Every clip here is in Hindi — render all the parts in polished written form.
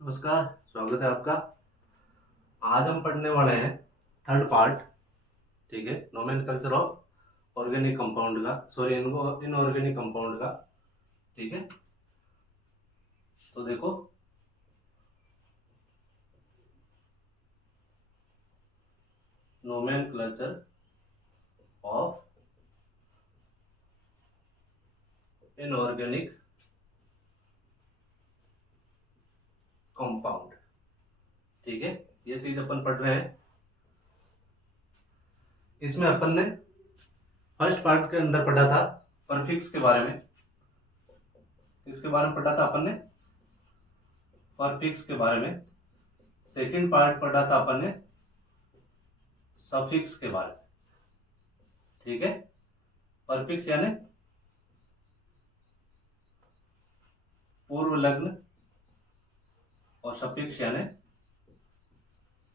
नमस्कार, स्वागत है आपका। आज हम पढ़ने वाले हैं थर्ड पार्ट। ठीक है, नोमेनकल्चर ऑफ ऑर्गेनिक कंपाउंड का, सॉरी इनऑर्गेनिक कंपाउंड का। ठीक है, तो देखो नोमेनक्लेचर ऑफ इनऑर्गेनिक कंपाउंड। ठीक है, ये चीज अपन पढ़ रहे हैं। इसमें अपन ने फर्स्ट पार्ट के अंदर पढ़ा था परफिक्स के बारे में। इसके बारे में पढ़ा था अपन ने परफिक्स के बारे में। सेकंड पार्ट पढ़ा था अपन ने सफिक्स के बारे में। ठीक है, परफिक्स यानी पूर्व लग्न और सफिक्स यानी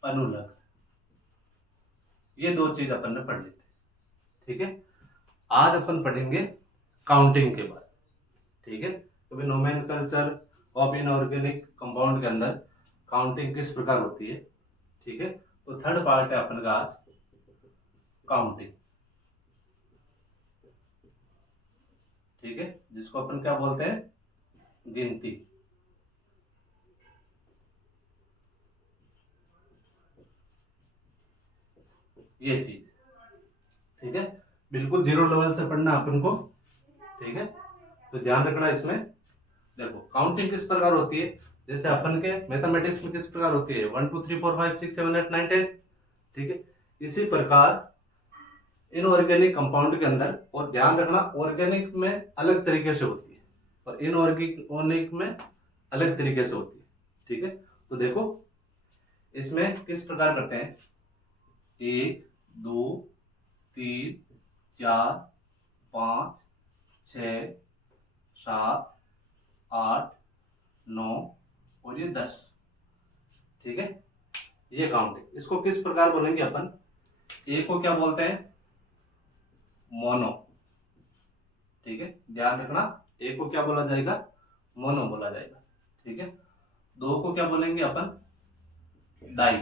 अनुलग्न। ये दो चीज अपन ने पढ़ ली थी। ठीक है, आज अपन पढ़ेंगे काउंटिंग के बारे में। ठीक है, तो नोमेनकल्चर ऑफ इनऑर्गेनिक कंपाउंड के अंदर काउंटिंग किस प्रकार होती है। ठीक है, तो थर्ड पार्ट है अपन का आज काउंटिंग। ठीक है, जिसको अपन क्या बोलते हैं, गिनती। ये चीज ठीक है, बिल्कुल जीरो लेवल से पढ़ना अपन को। ठीक है, तो ध्यान रखना इसमें। देखो काउंटिंग किस प्रकार होती है, जैसे अपन के मैथमेटिक्स में किस प्रकार होती है 1 2 3 4 5 6 7 8 9 10। ठीक है, इसी प्रकार इनऑर्गेनिक कंपाउंड के अंदर, और ध्यान रखना ऑर्गेनिक में अलग तरीके से होती है और इनऑर्गेनिक में अलग तरीके से होती है। ठीक है, तो देखो इसमें किस प्रकार करते हैं, 1 2 3 4 5 6 7 8 9 और ये 10। ठीक है, ये काउंटिंग। इसको किस प्रकार बोलेंगे अपन, एक को क्या बोलते हैं, मोनो। ठीक है, ध्यान रखना, एक को क्या बोला जाएगा, मोनो बोला जाएगा। ठीक है, दो को क्या बोलेंगे अपन, डाई।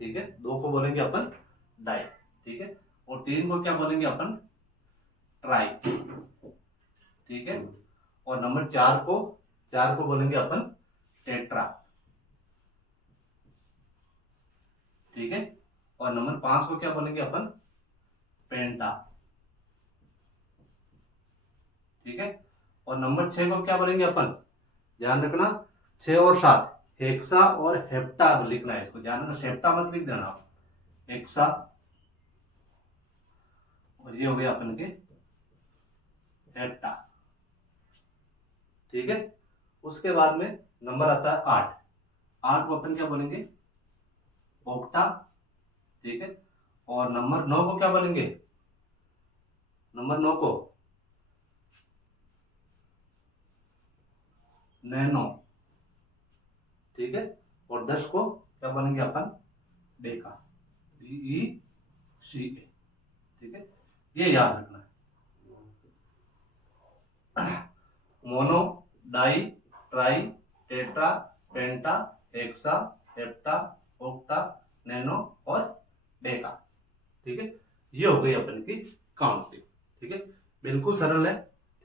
ठीक है, दो को बोलेंगे अपन डाई। ठीक है, और तीन को क्या बोलेंगे अपन, ट्राई। ठीक है, और नंबर चार को बोलेंगे अपन टेट्रा। ठीक है, और नंबर 5 को क्या बोलेंगे अपन, पेंटा। ठीक है, और नंबर 6 को क्या बोलेंगे अपन, ध्यान रखना 6 और 7 हेक्सा और हेप्टा लिखना है इसको, ध्यान रखना सेप्टा मत लिख देना, हेक्सा। और ये हो गया अपन के हेप्टा। ठीक है, उसके बाद में नंबर आता है 8। 8 को अपन क्या बोलेंगे, ओक्टा। ठीक है, और नंबर 9 को क्या बोलेंगे, नंबर 9 को नैनो। ठीक है, और 10 को क्या बोलेंगे अपन, बेका, BECA। ठीक है, ये याद रखना है। मोनो, डाई, ट्राई, टेट्रा, पेंटा, हेक्सा, हेप्टा, ओक्टा, नैनो और डेका। ठीक है, ये हो गई अपन की काउंटिंग। ठीक है, बिल्कुल सरल है।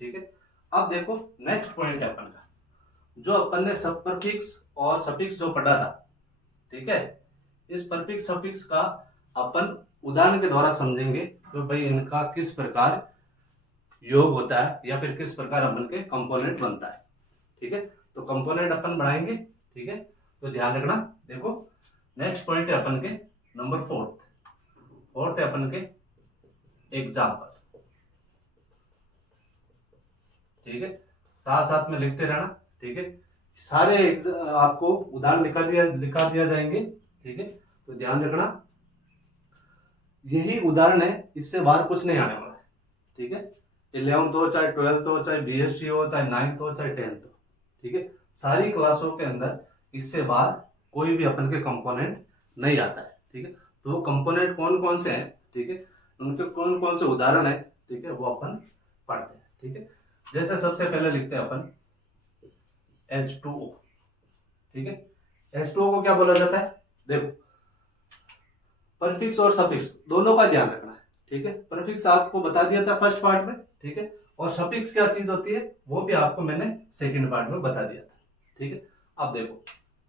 ठीक है, अब देखो नेक्स्ट पॉइंट है अपन का, जो अपन ने सब परफिक्स और सफिक्स जो पढ़ा था। ठीक है, इस परफिक्स सफिक्स का अपन उदाहरण के द्वारा समझेंगे, तो भाई इनका किस प्रकार योग होता है या फिर किस प्रकार अपन के कंपोनेंट बनता है। ठीक है, तो कंपोनेंट अपन बढ़ाएंगे। ठीक है, तो ध्यान रखना। देखो नेक्स्ट पॉइंट है अपन के नंबर फोर्थ है अपन के एग्जाम्पल। ठीक है, साथ साथ में लिखते रहना। ठीक है, सारे आपको उदाहरण लिखा दिया जाएंगे। ठीक है, तो ध्यान रखना, यही उदाहरण है, इससे बाहर कुछ नहीं आने वाला है। ठीक है, 11th हो चाहे 12th हो चाहे BSc हो चाहे 9th हो चाहे 10th हो। ठीक है, सारी क्लासों के अंदर इससे बाहर कोई भी अपन के कंपोनेंट नहीं आता है। ठीक है, तो वो कंपोनेंट कौन कौन से हैं, ठीक है, उनके कौन कौन से उदाहरण है, ठीक है, वो अपन पढ़ते हैं। ठीक है, जैसे सबसे पहले लिखते हैं अपन H2O। ठीक है। H2O को क्या बोला जाता है, देखो परफिक्स और सफिक्स दोनों का ध्यान रखना है, ठीक है। परफिक्स आपको बता दिया था फर्स्ट पार्ट में, ठीक है, और सफिक्स क्या चीज होती है वो भी आपको मैंने सेकंड पार्ट में बता दिया था, ठीक है। अब देखो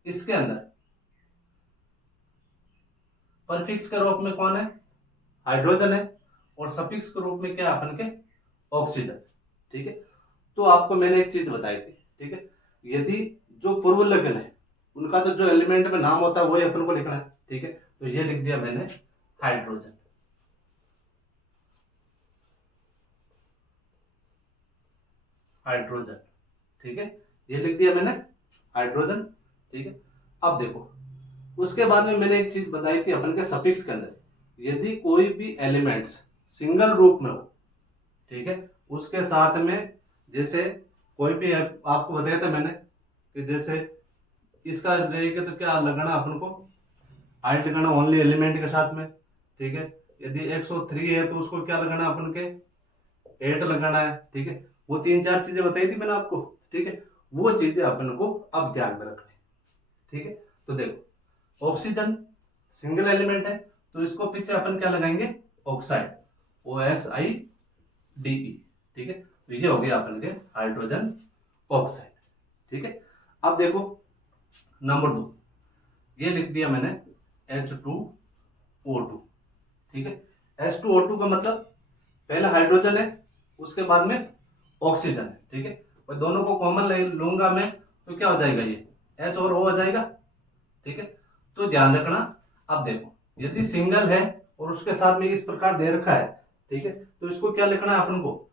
इसके अंदर परफिक्स के रूप में कौन है, हाइड्रोजन है, और सफिक्स के रूप में क्या अपन के ऑक्सीजन, ठीक है। तो आपको मैंने एक चीज बताई थी, ठीक है, यदि जो पूर्व लग्न है उनका तो जो एलिमेंट में नाम होता है वही अपन को लिखना है, ठीक है। तो ये लिख दिया मैंने हाइड्रोजन, हाइड्रोजन, ठीक है, ये लिख दिया मैंने हाइड्रोजन, ठीक है। अब देखो उसके बाद में मैंने एक चीज बताई थी अपन के सफिक्स के अंदर, यदि कोई भी एलिमेंट्स सिंगल रूप में हो, ठीक है, उसके साथ में जैसे कोई भी आपको बताया था मैंने कि जैसे इसका रहेगा तो क्या लगाना अपन को, हाइट लगाना ओनली एलिमेंट के साथ में, ठीक है। यदि 103 है तो उसको क्या लगाना अपन के 8 लगाना है, ठीक है। वो 3-4 चीजें बताई थी मैंने आपको, ठीक है, वो चीजें अपन को अब ध्यान में रखनी, ठीक है। तो देखो ऑक्सीजन सिंगल एलिमेंट है तो इसको पीछे अपन क्या लगाएंगे, ऑक्साइड, OXIDE, ठीक है। तो ये हो गया अपन के हाइड्रोजन ऑक्साइड, ठीक है। अब देखो नंबर 2, ये लिख दिया मैंने H2O2, ठीक है। H2O2 का मतलब पहला हाइड्रोजन है उसके बाद में ऑक्सीजन है, ठीक है। और दोनों को कॉमन ले लूंगा मैं तो क्या हो जाएगा, ये H और O हो जाएगा, ठीक है। तो ध्यान रखना, अब देखो यदि सिंगल है और उसके साथ में इस प्रकार दे रखा है, ठीक है, तो इसको क्या लिखना है अपन को,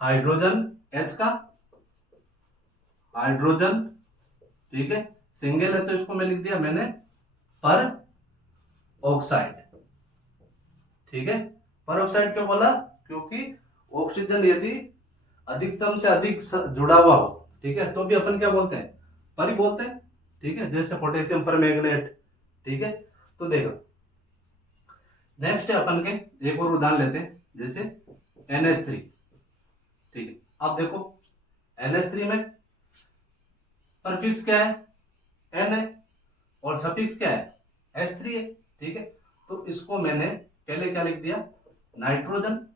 हाइड्रोजन H का हाइड्रोजन, ठीक है। सिंगल है तो इसको मैं लिख दिया मैंने पर ऑक्साइड, ठीक है। पर ऑक्साइड क्यों बोला, क्योंकि ऑक्सीजन यदि अधिकतम से अधिक जुड़ा हुआ हो, ठीक है, तो भी अपन क्या बोलते हैं, पर ही बोलते हैं, ठीक है, जैसे पोटेशियम पर मैग्नेट, ठीक है। तो देखो नेक्स्ट है अपन के एक और उदाहरण लेते हैं, जैसे NH3, ठीक है। अब देखो NH3 में परफिक्स क्या है, N है, और सफिक्स क्या है, H3 है, ठीक है। तो इसको मैंने पहले क्या लिख दिया, नाइट्रोजन,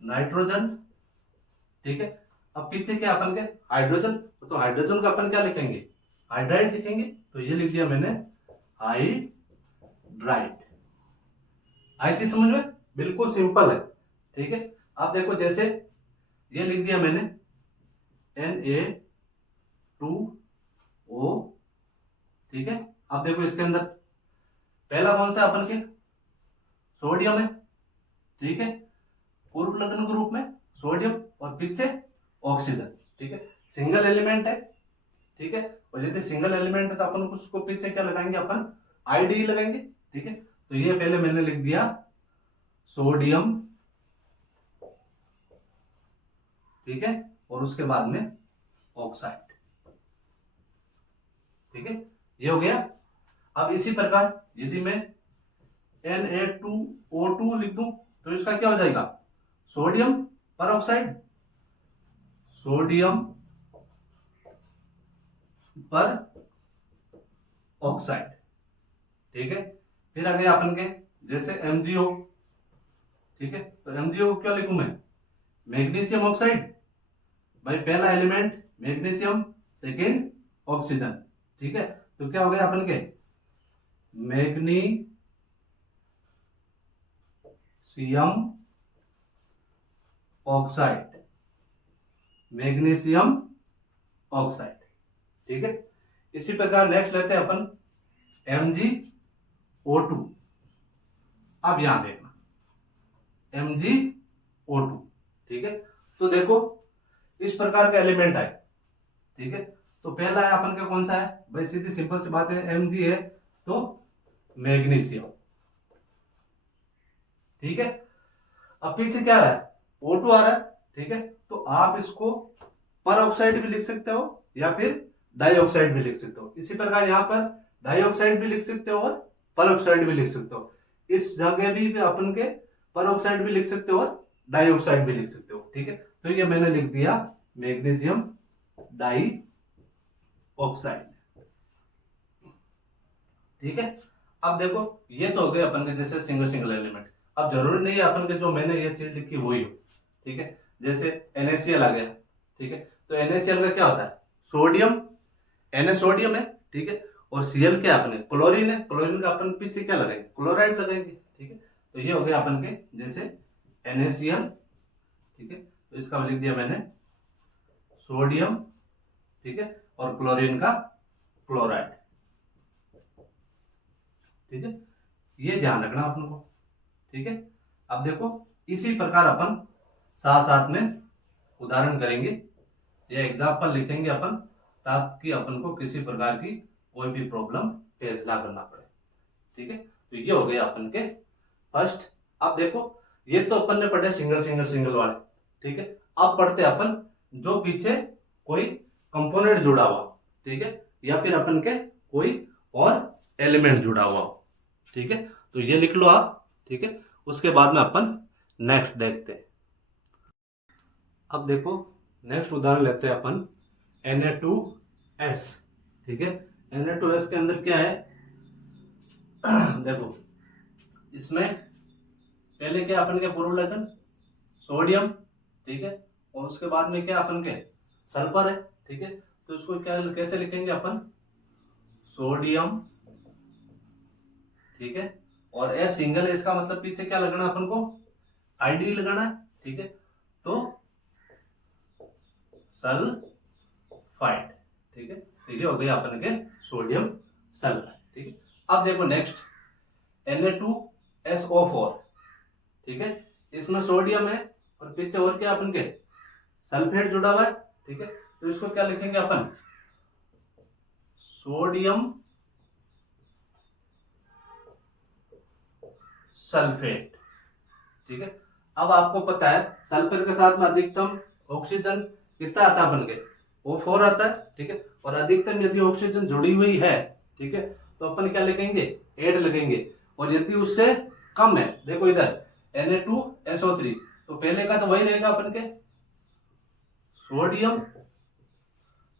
नाइट्रोजन, ठीक है। अब पीछे क्या अपन के हाइड्रोजन, तो हाइड्रोजन का अपन क्या लिखेंगे, हाइड्राइड लिखेंगे, तो ये लिख दिया मैंने हाइड्राइड। आई थी समझ में, बिल्कुल सिंपल है, ठीक है। अब देखो जैसे ये लिख दिया मैंने Na2O, ठीक है। अब देखो इसके अंदर पहला कौन सा अपन के सोडियम है, ठीक है, पूर्व लग्न के रूप में सोडियम, और पीछे ऑक्सीजन, ठीक है, सिंगल एलिमेंट है, ठीक है। और यदि सिंगल एलिमेंट है तो अपन उसको पीछे क्या लगाएंगे, अपन आईडी लगाएंगे, ठीक है। तो ये पहले मैंने लिख दिया सोडियम, ठीक है, और उसके बाद में ऑक्साइड, ठीक है, ये हो गया। अब इसी प्रकार यदि मैं Na2O2 लिख दूं तो इसका क्या हो जाएगा, सोडियम पर ऑक्साइड, सोडियम पर ऑक्साइड, ठीक है। फिर आ गया अपन के जैसे MgO, ठीक है। तो MgO क्या लिखूं मैं, मैग्नीशियम ऑक्साइड, भाई पहला एलिमेंट मैग्नीशियम, सेकेंड ऑक्सीजन, ठीक है। तो क्या हो गया अपन के मैग्नीशियम ऑक्साइड, मैग्नीशियम ऑक्साइड, ठीक है। इसी प्रकार नेक्स्ट लेते हैं अपन MgO2। अब यहां देखना MgO2, ठीक है। तो देखो इस प्रकार का एलिमेंट है, ठीक है। तो पहला है अपन का कौन सा है भाई, सीधी सिंपल सी बात है, Mg है तो मैग्नीशियम, ठीक है। अब पीछे क्या है, O2 आ रहा है, ठीक है। तो आप इसको पर ऑक्साइड भी लिख सकते हो या फिर डाइऑक्साइड भी लिख सकते हो। इसी प्रकार यहाँ पर डाइऑक्साइड भी लिख सकते हो और पर ऑक्साइड भी लिख सकते हो। इस जगह भी अपन के पर ऑक्साइड भी लिख सकते हो और डाइऑक्साइड भी लिख सकते हो, ठीक है। तो ये मैंने लिख दिया मैग्नीशियम डाई ऑक्साइड। ठीक है, अब देखो ये तो हो गए अपन के जैसे सिंगल सिंगल एलिमेंट। अब जरूरी नहीं है अपन के जो मैंने ये चीज लिखी वही हो। ठीक है, जैसे NaCl आ गया। ठीक है, तो NaCl का क्या होता है, सोडियम, Na सोडियम है। ठीक है, और Cl क्या अपने क्लोरीन है, क्लोरीन का अपन पीछे क्या लगाएंगे, क्लोराइड लगाएंगे। ठीक है, तो ये हो गया अपन के जैसे NaCl। ठीक है, तो इसका लिख दिया मैंने सोडियम। ठीक है, और क्लोरीन का क्लोराइड। ठीक है, ये ध्यान रखना अपन को। ठीक है, अब देखो इसी प्रकार अपन साथ साथ में उदाहरण करेंगे या एग्जाम्पल लिखेंगे अपन, ताकि अपन को किसी प्रकार की कोई भी प्रॉब्लम फेस ना करना पड़े। ठीक है, तो ये हो गया अपन के फर्स्ट। अब देखो ये तो अपन ने पढ़े सिंगल सिंगल सिंगल वाले। ठीक है, अब पढ़ते अपन जो पीछे कोई कंपोनेंट जुड़ा हुआ। ठीक है, या फिर अपन के कोई और एलिमेंट जुड़ा हुआ। ठीक है, तो ये लिख लो आप। ठीक है, उसके बाद में अपन नेक्स्ट देखते हैं। अब देखो नेक्स्ट उदाहरण लेते हैं अपन Na2S। ठीक है, Na2S के अंदर क्या है देखो इसमें पहले क्या अपन के पूर्व लगन सोडियम। ठीक है, और उसके बाद में क्या अपन के सल्फर है। ठीक है, तो इसको क्या कैसे लिखेंगे अपन, सोडियम। ठीक है, और S सिंगल है, इसका मतलब पीछे क्या लगना अपन को, आईडी लगाना है। ठीक है, तो सल्फाइड। ठीक है, तो ये हो गया अपन के सोडियम सल्फाइड। ठीक है, अब देखो नेक्स्ट Na2SO4। ठीक है, इसमें सोडियम है और पीछे और क्या अपन के सल्फेट जुड़ा हुआ है। ठीक है, तो इसको क्या लिखेंगे अपन, सोडियम सल्फेट। ठीक है, अब आपको पता है सल्फर के साथ में अधिकतम ऑक्सीजन कितना आता है अपन के, वो 4 आता है। ठीक है, और अधिकतम यदि ऑक्सीजन जुड़ी हुई है, ठीक है, तो अपन क्या लिखेंगे, 8 लगेंगे। और यदि उससे कम है, देखो इधर Na2SO3, तो पहले का तो वही रहेगा अपन के सोडियम।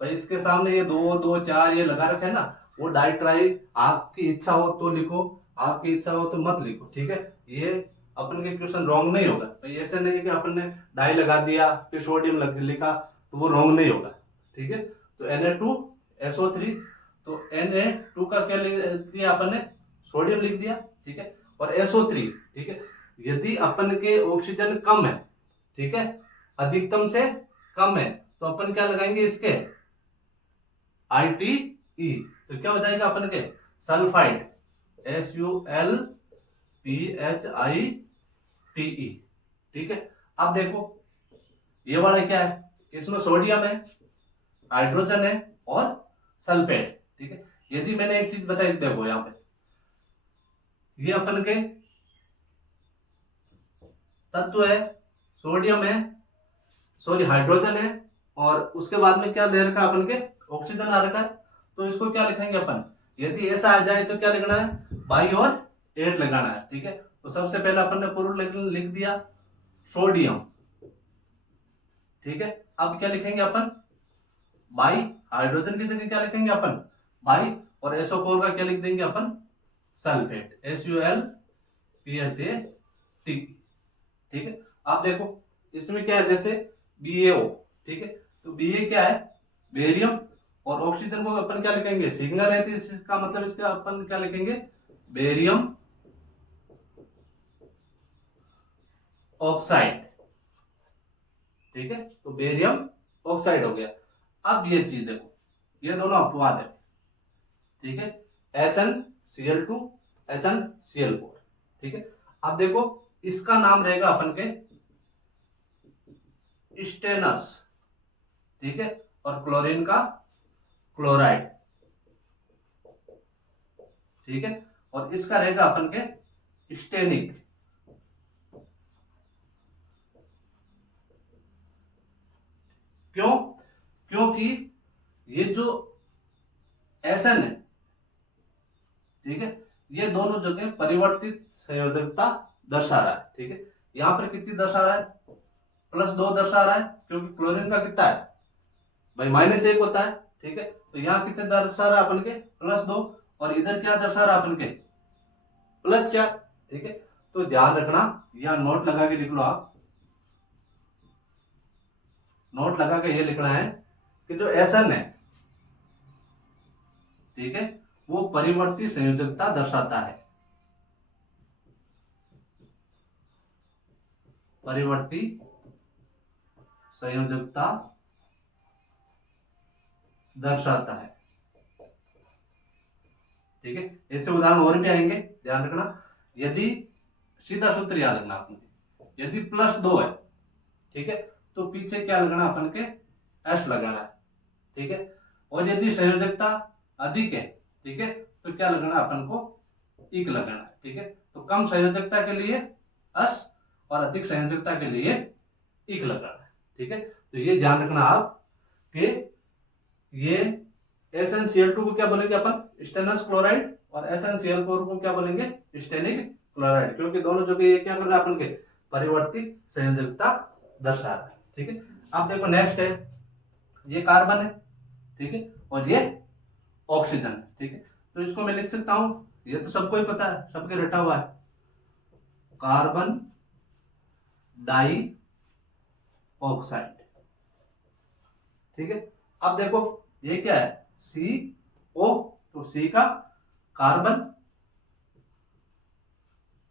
भाई इसके सामने ये 2 2 4 ये लगा रखे है ना, वो डाइट्राई, आपकी इच्छा हो तो लिखो, आपकी इच्छा हो तो मत लिखो। ठीक है, ये अपन के क्वेश्चन रॉन्ग नहीं होगा। भाई ऐसे नहीं कि अपन ने डाई लगा दिया फिर सोडियम लिखा, तो वो रॉन्ग नहीं होगा। ठीक है, तो Na2SO3, तो Na2 का क्या लिख दिया अपन ने, सोडियम लिख दिया। ठीक है, और SO3। ठीक है, यदि अपन के ऑक्सीजन कम है, ठीक है, अधिकतम से कम है, तो अपन क्या लगाएंगे इसके, ITE। तो क्या हो जाएगा अपन के सल्फाइड, SULPHITE। ठीक है, अब देखो ये वाला क्या है, इसमें सोडियम है, हाइड्रोजन है और सल्फेट। ठीक है, यदि मैंने एक चीज बताई, देखो यहां पे ये अपन के तत्व है, सोडियम है, सॉरी हाइड्रोजन है, और उसके बाद में क्या ले रखा है अपन के, ऑक्सीजन आ रखा है। तो इसको क्या लिखेंगे अपन, यदि ऐसा आ जाए तो क्या लिखना है, बाई और 8 लगाना है। ठीक है, तो सबसे पहले अपन ने पूर्व लिख दिया सोडियम। ठीक है, अब क्या लिखेंगे अपन, बाई, हाइड्रोजन की जगह क्या लिखेंगे अपन, बाई, और SO4 का क्या लिख देंगे अपन, सल्फेट, SULPHATE। ठीक है, आप देखो इसमें क्या है, जैसे BaO। ठीक है, तो Ba क्या है, बेरियम, और ऑक्सीजन को अपन क्या लिखेंगे, सिंगल है, तो इसका मतलब इसका अपन क्या लिखेंगे, बेरियम ऑक्साइड। ठीक है, तो बेरियम ऑक्साइड हो गया। अब ये चीज देखो, ये दोनों अपवाद है। ठीक है, SnCl2 SnCl4। ठीक है, अब देखो इसका नाम रहेगा अपन के स्टेनस। ठीक है, और क्लोरीन का क्लोराइड। ठीक है, और इसका रहेगा अपन के स्टेनिक। क्यों, क्योंकि ये जो Sn है, ठीक है, ये दोनों जगह परिवर्तित संयोजकता दर्शा रहा है। ठीक है, यहां पर कितनी दर्शा रहा है, +2 दर्शा रहा है, क्योंकि क्लोरीन का कितना है भाई -1 होता है, ठीक है। तो यहाँ कितने दर्शा रहा अपन के +2, और इधर क्या दर्शा रहा अपन के +4, ठीक है। तो ध्यान रखना, यहाँ नोट लगा के लिख लो आप, नोट लगा के ये लिखना है कि जो SN है, ठीक है, वो परिवर्ती संयोजकता दर्शाता है, परिवर्ती संयोजकता दर्शाता है, ठीक है। ऐसे उदाहरण और भी आएंगे, ध्यान रखना। यदि सीधा सूत्र याद रखना आपने, यदि +2 है, ठीक है, तो पीछे क्या लगाना अपन के S लगाना है, ठीक है। और यदि संयोजकता अधिक है, ठीक है, तो क्या लगाना अपन को इक लगाना है, ठीक है। तो कम संयोजकता के लिए S और अधिक संयोजकता के लिए इक लगाना है, ठीक है। तो ये ध्यान रखना आप कि ये SnCl2 को क्या बोलेंगे अपन स्टेनस क्लोराइड, और SnCl4 को क्या बोलेंगे स्टेनिक क्लोराइड, क्योंकि दोनों जो कि क्या कर रहे हैं अपन के परिवर्ती संयोजकता दर्शा रहा है, ठीक है। अब देखो नेक्स्ट है, ये कार्बन है, ठीक है, और ये ऑक्सीजन है, ठीक है। तो इसको मैं लिख सकता हूं, ये तो सबको ही पता है, सबके रटा हुआ है, कार्बन डाई ऑक्साइड, ठीक है। अब देखो ये क्या है CO, तो C का कार्बन,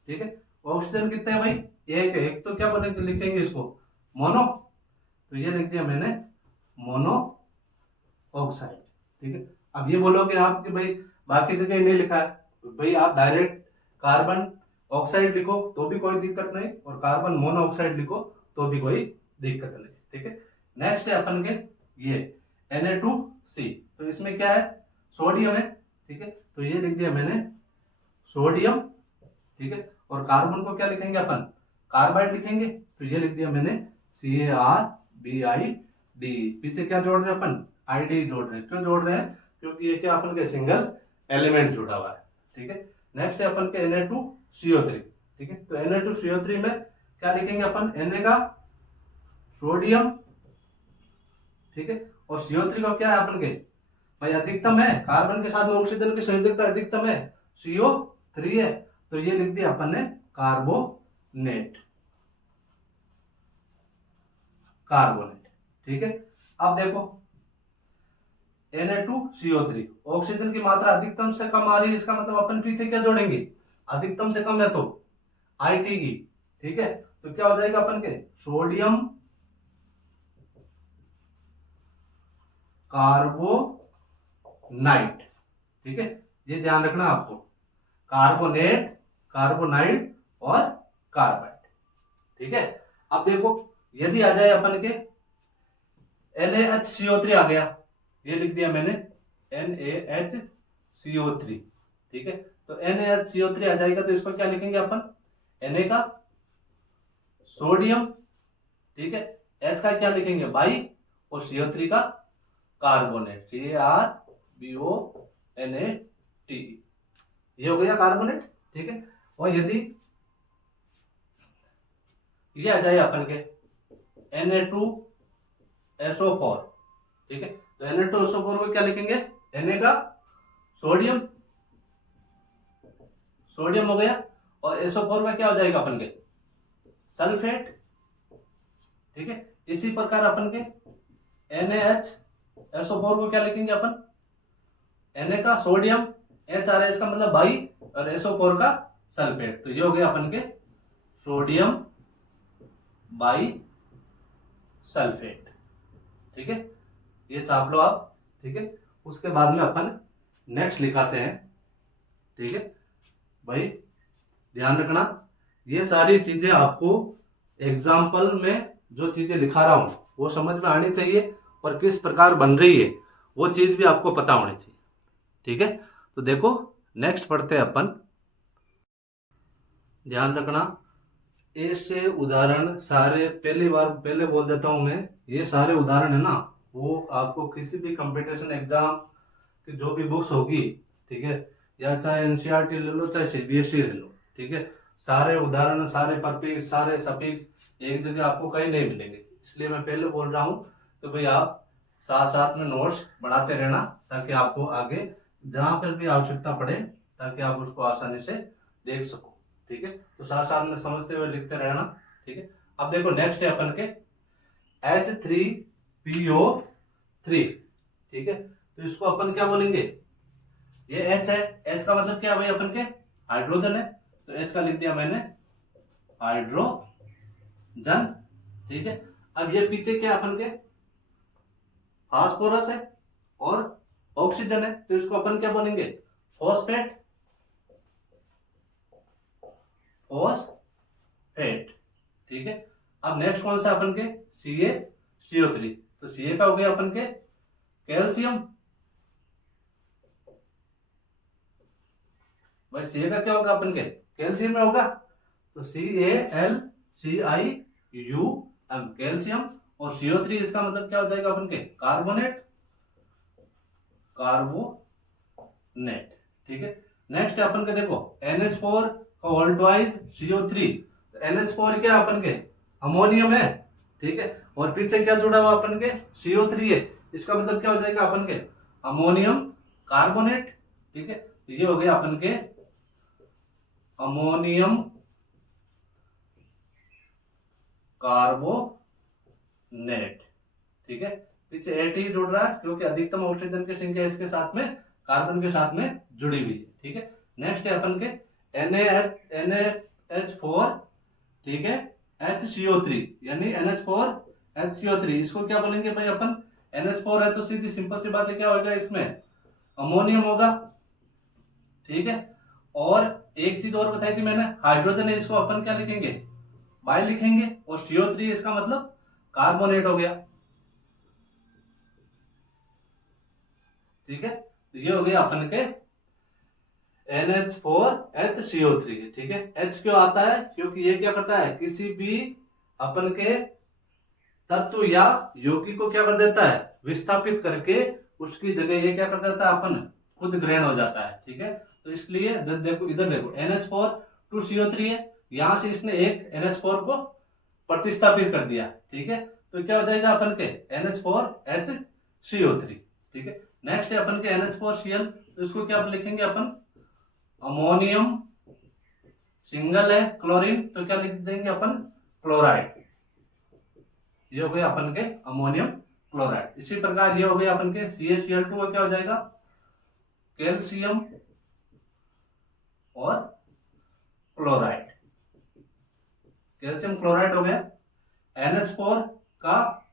ठीक है। ऑक्सीजन कितने हैं भाई, एक तो क्या बोलेंगे लिखेंगे इसको मोनो, तो ये लिख दिया मैंने मोनो ऑक्साइड, ठीक है। अब ये बोलोगे आप कि भाई बाकी जगह नहीं लिखा है, तो भाई आप डायरेक्ट कार्बन ऑक्साइड लिखो तो भी कोई दिक्कत नहीं, और कार्बन मोनोऑक्साइड लिखो तो भी कोई दिक्कत नहीं, ठीक है। नेक्स्ट है अपन के ये Na2C, तो इसमें क्या है सोडियम है, ठीक है, तो ये लिख दिया मैंने सोडियम, ठीक है। और कार्बन को क्या लिखेंगे अपन कार्बाइड लिखेंगे, तो ये लिख दिया मैंने CARBID, पीछे क्या जोड़ रहे हैं अपन ID जोड़ रहे हैं, क्यों जोड़ रहे हैं क्योंकि ये क्या अपन के सिंगल एलिमेंट जुड़ा हुआ है, ठीक है। नेक्स्ट है अपन के Na2CO3, ठीक है। तो Na2CO3 में क्या लिखेंगे अपन Na का सोडियम, ठीक है, और CO3 का क्या है अपन के भाई अधिकतम है, कार्बन के साथ में ऑक्सीजन की संयोजकता अधिकतम है CO3 है, तो ये लिख दिया अपन ने कार्बोनेट, कार्बोनेट, ठीक है। अब देखो Na2CO3 ऑक्सीजन की मात्रा अधिकतम से कम आ रही है, इसका मतलब अपन पीछे क्या जोड़ेंगे अधिकतम से कम है तो IT की, ठीक है। तो क्या हो जाएगा अपन के सोडियम कार्बोनाइट, ठीक है। ये ध्यान रखना आपको, कार्बोनेट, कार्बोनाइट और कार्बाइड, ठीक है। अब देखो यदि आ जाए अपन के NaHCO3 आ गया, ये लिख दिया मैंने NaHCO3, ठीक है। तो NaHCO3 आ जाएगा तो इसको क्या लिखेंगे अपन Na का सोडियम, ठीक है, H का क्या लिखेंगे बाई, और CO3 का कार्बोनेट CARBONAT, ये हो गया कार्बोनेट, ठीक है। और यदि ये आ जाए अपन के Na2SO4, ठीक है, तो Na2SO4 को क्या लिखेंगे Na का सोडियम, सोडियम हो गया, और SO4 का क्या हो जाएगा अपन के सल्फेट, ठीक है। इसी प्रकार अपन के NaHSO4 को क्या लिखेंगे अपन Na का सोडियम, H आ रहा है इसका मतलब बाई, और SO4 का सल्फेट, तो ये हो गया अपन के सोडियम बाई सल्फेट, ठीक है। ये छाप लो आप, ठीक है। उसके बाद में अपन नेक्स्ट लिखाते हैं, ठीक है। भाई ध्यान रखना, ये सारी चीजें आपको एग्जाम्पल में जो चीजें लिखा रहा हूं वो समझ में आनी चाहिए, और किस प्रकार बन रही है वो चीज भी आपको पता होनी चाहिए, ठीक है। तो देखो नेक्स्ट पढ़ते हैं अपन, ध्यान रखना ऐसे उदाहरण सारे पहले बोल देता हूं मैं, ये सारे उदाहरण है ना वो आपको किसी भी कंपटीशन एग्जाम की जो भी बुक्स होगी, ठीक है, या चाहे NCERT ले लो चाहे CBSE ले लो, ठीक है, सारे उदाहरण सारे परफिक्स सारे सफिक्स एक जगह आपको कहीं नहीं मिलेंगे, इसलिए मैं पहले बोल रहा हूं तो भाई आप साथ साथ में नोट्स बढ़ाते रहना, ताकि आपको आगे जहां पर भी आवश्यकता पड़े ताकि आप उसको आसानी से देख सको। ठीक है, तो साथ साथ में समझते हुए लिखते रहना। ठीक है, अब देखो नेक्स्ट है अपन के H3PO3। ठीक है, तो इसको अपन क्या बोलेंगे, ये H है, H का मतलब क्या है भाई अपन के हाइड्रोजन है, तो H का लिख दिया मैंने हाइड्रोजन। ठीक है, अब ये पीछे क्या अपन के फास्फोरस है और ऑक्सीजन है, तो इसको अपन क्या बोलेंगे फॉस्फेट। फॉस्फेट। ठीक है, अब नेक्स्ट कौन सा अपन के CaCO3, तो Ca का हो गया अपन के कैल्शियम। भाई Ca का क्या होगा अपन के कैल्शियम में होगा, तो CaLCium कैल्शियम, और CO3 इसका मतलब क्या हो जाएगा अपन के कार्बोनेट। ठीक है, नेक्स्ट है अपन के देखो NH4 का वोल्टवाइज CO3, तो NH4 क्या अपन के अमोनियम है। ठीक है, और पीछे क्या जुड़ा हुआ अपन के CO3 है, इसका मतलब क्या हो जाएगा अपन के अमोनियम कार्बोनेट। ठीक है, तो ये हो गया अपन के अमोनियम कार्बोनेट। ठीक है, पीछे एट ही जुड़ रहा है क्योंकि अधिकतम ऑक्सीजन की संख्या इसके साथ में कार्बन के साथ में जुड़ी हुई है। ठीक है, नेक्स्ट है अपन के NaH4। ठीक है, HCO3 यानी NH4HCO3, इसको क्या बोलेंगे भाई अपन, NH4 है तो सीधी सिंपल सी बात है क्या होगा इसमें अमोनियम होगा। ठीक है, और एक चीज और बताई थी मैंने, हाइड्रोजन है, इसको अपन क्या लिखेंगे बाय लिखेंगे, और CO3 इसका मतलब कार्बोनेट हो गया। ठीक है, तो ये हो गया अपन के NH4HCO3। ठीक है, H क्यों आता है, क्योंकि ये क्या करता है किसी भी अपन के तत्व या यौगिक को क्या कर देता है विस्थापित करके उसकी जगह ये क्या कर देता है अपन खुद ग्रहण हो जाता है। ठीक है, तो इसलिए देखो इधर देखो NH4 2CO3 है, यहां से इसने एक NH4 को प्रतिस्थापित कर दिया। ठीक है, तो क्या हो जाएगा अपन के NH4HCO3। ठीक है, नेक्स्ट है अपन के NH4Cl, तो इसको क्या लिखेंगे अपन अमोनियम सिंगल है क्लोरीन, तो क्या लिख देंगे अपन क्लोराइड। ये हो गया अपन के अमोनियम क्लोराइड। इसी प्रकार ये हो गया अपन के CaCl2 का क्या हो जाएगा कैल्शियम और क्लोराइड, कैल्शियम क्लोराइड हो गया। NH4 का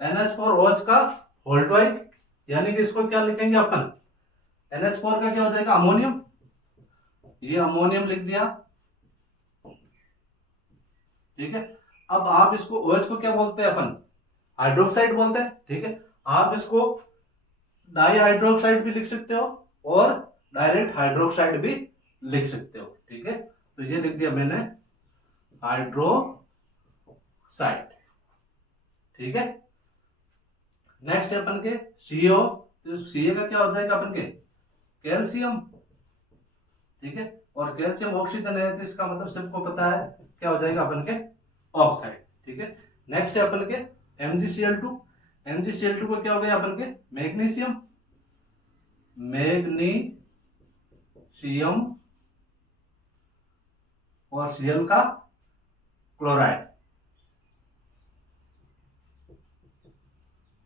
NH4OH का वोल्टवाइज, यानी कि इसको क्या लिखेंगे अपन NH4 का क्या हो जाएगा अमोनियम, ये अमोनियम लिख दिया। ठीक है, अब आप इसको OH को क्या बोलते हैं अपन हाइड्रोक्साइड बोलते हैं। ठीक है, आप इसको डाई हाइड्रोक्साइड भी लिख सकते हो और डायरेक्ट हाइड्रोक्साइड भी लिख सकते हो। ठीक है, तो ये लिख दिया मैंने हाइड्रोक्साइड। ठीक है, नेक्स्ट है अपन के CO, तो Ca का क्या हो जाएगा अपन के कैल्शियम। ठीक है, और कैल्शियम ऑक्सीजन है तो इसका मतलब सबको पता है क्या हो जाएगा अपन के ऑक्साइड। ठीक है, नेक्स्ट है अपन के MgCl2, MgCl2 को क्या हो गया अपन के मैग्नीशियम, मैग्नीशियम और Cl का क्लोराइड।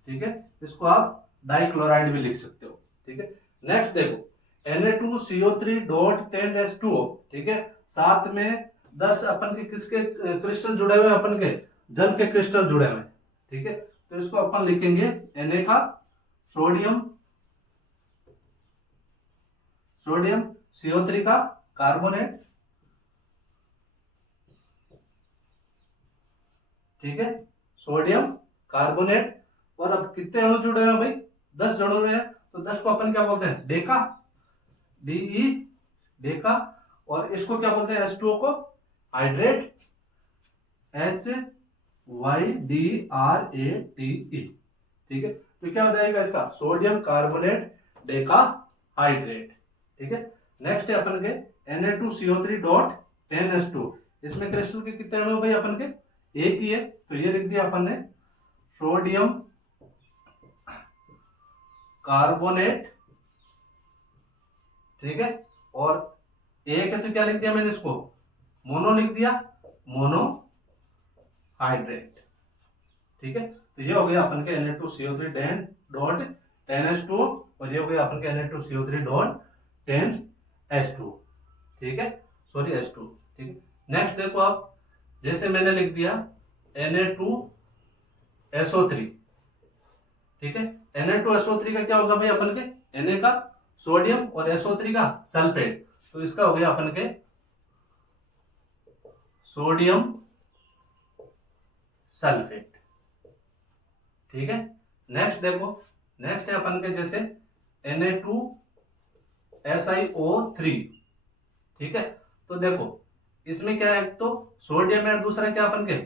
ठीक है, इसको आप डाइक्लोराइड भी लिख सकते हो। ठीक है, नेक्स्ट देखो Na2CO3.10H2O। ठीक है, साथ में 10 अपन के किसके क्रिस्टल जुड़े हुए अपन के जल के क्रिस्टल जुड़े हुए। ठीक है, तो इसको अपन लिखेंगे Na का सोडियम CO3 का कार्बोनेट। ठीक है, सोडियम कार्बोनेट, और अब कितने अणु जुड़े हुए हैं भाई 10 जुड़े हुए हैं, तो 10 को अपन क्या बोलते हैं डेका, DE डेका, और इसको क्या बोलते हैं H2O को हाइड्रेट, HYDRATE। ठीक है, तो क्या हो जाएगा इसका सोडियम कार्बोनेट डेका हाइड्रेट। ठीक है, नेक्स्ट है अपन के Na2CO3.10H2, इसमें क्रिस्टल के कितने अणु भाई अपन के एक ही है, तो ये लिख दिया अपन ने सोडियम कार्बोनेट, ठीक है, और एक है तो क्या लिख दिया मैंने इसको, मोनो लिख दिया, मोनोहाइड्रेट, ठीक है। तो ये हो गया अपन के Na2CO3 डॉट 10H2 और ये हो गया अपन के Na2CO3 डॉट 10H2, ठीक है, सॉरी H2, ठीक है। नेक्स्ट देखो आप, जैसे मैंने लिख दिया Na2SO3, ठीक है। Na2SO3 का क्या होगा भाई अपन के, Na का सोडियम और SO3 का सल्फेट, तो इसका हो गया अपन के सोडियम सल्फेट, ठीक है। नेक्स्ट देखो, नेक्स्ट है अपन के जैसे Na2SiO3, ठीक है। तो देखो इसमें क्या है, एक तो सोडियम है और दूसरा क्या अपन के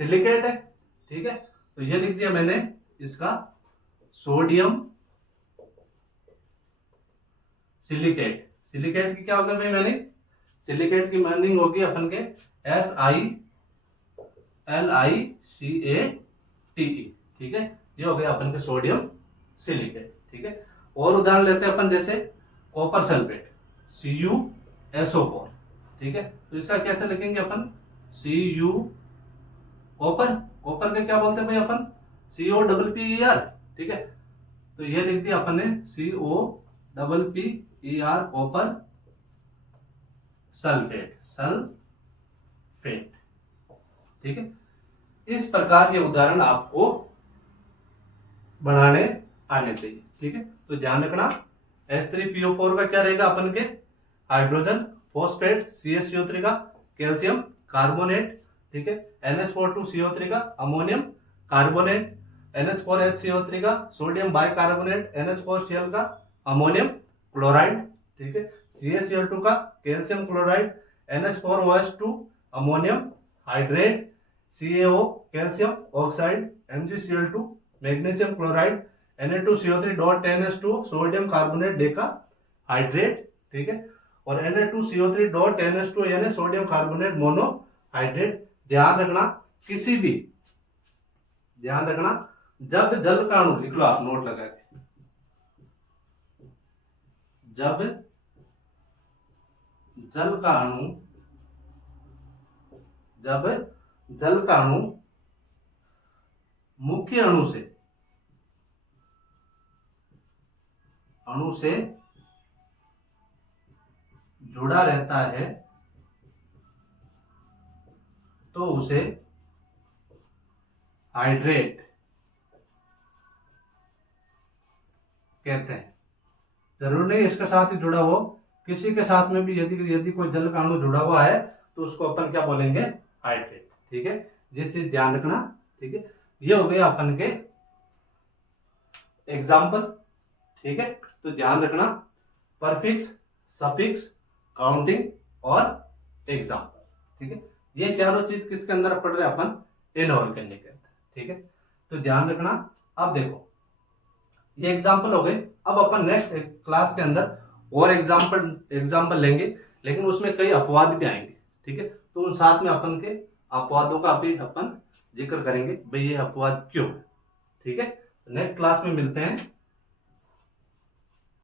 सिलिकेट है, ठीक है। तो ये लिख दिया मैंने इसका सोडियम सिलिकेट। सिलिकेट की क्या होगा भाई मैंने, सिलिकेट की मीनिंग होगी अपन के SiLiCate, ठीक है। ये हो गया अपन के सोडियम सिलिकेट, ठीक है। और उदाहरण लेते हैं अपन जैसे कॉपर सल्फेट CuSO4, ठीक है। तो इसका कैसे लिखेंगे अपन, Cu कॉपर, कॉपर के क्या बोलते हैं भाई अपन, COPPER, ठीक है। तो ये लिख दिया अपन ने COPPER कॉपर सल्फेट, सल्फेट, ठीक है। इस प्रकार के उदाहरण आपको बनाने आने चाहिए, ठीक है। तो ध्यान रखना H3PO4 का क्या रहेगा अपन के, हाइड्रोजन फॉस्फेट, CaCO3 का कैल्शियम कार्बोनेट, ठीक है। NH4 का अमोनियम कार्बोनेट, NH4HCO3 का सोडियम बाइकार्बोनेट, NH4Cl का अमोनियम क्लोराइड, ठीक है। CaCl2 का calcium chloride, NH4OH2 ammonium hydrate, CaO calcium oxide, MgCl2 magnesium chloride, Na2CO3 dot 10H2 sodium carbonate Deka hydrate, ठीक है। और Na2CO3 डॉट 10H2 यानी सोडियम कार्बोनेट मोनोहाइड्रेट। ध्यान रखना किसी भी, ध्यान रखना जब जल का अणु, लिख लो आप नोट लगा के, जब जल का अणु, जब जल का अणु मुख्य अणु से जुड़ा रहता है तो उसे हाइड्रेट कहते हैं। जरूर नहीं इसके साथ ही जुड़ा हो, किसी के साथ में भी यदि कोई जल का अणु जुड़ा हुआ है तो उसको अपन क्या बोलेंगे, हाइड्रेट, ठीक है। ये चीज ध्यान रखना, ठीक है। ये हो गया अपन के एग्जाम्पल, ठीक है। तो ध्यान रखना परफिक्स, सफिक्स, काउंटिंग और एग्जाम्पल, ठीक है। ये चारों चीज किसके अंदर पढ़ रहे हैं अपन, इनऑर्गेनिक के अंदर, ठीक है। तो ध्यान रखना। अब देखो ये एग्जाम्पल हो गए, अब अपन नेक्स्ट क्लास के अंदर और एग्जाम्पल लेंगे, लेकिन उसमें कई अपवाद भी आएंगे, ठीक है। तो उन साथ में अपन के अपवादों का भी अपन जिक्र करेंगे, भाई ये अपवाद क्यों है, ठीक है। नेक्स्ट क्लास में मिलते हैं।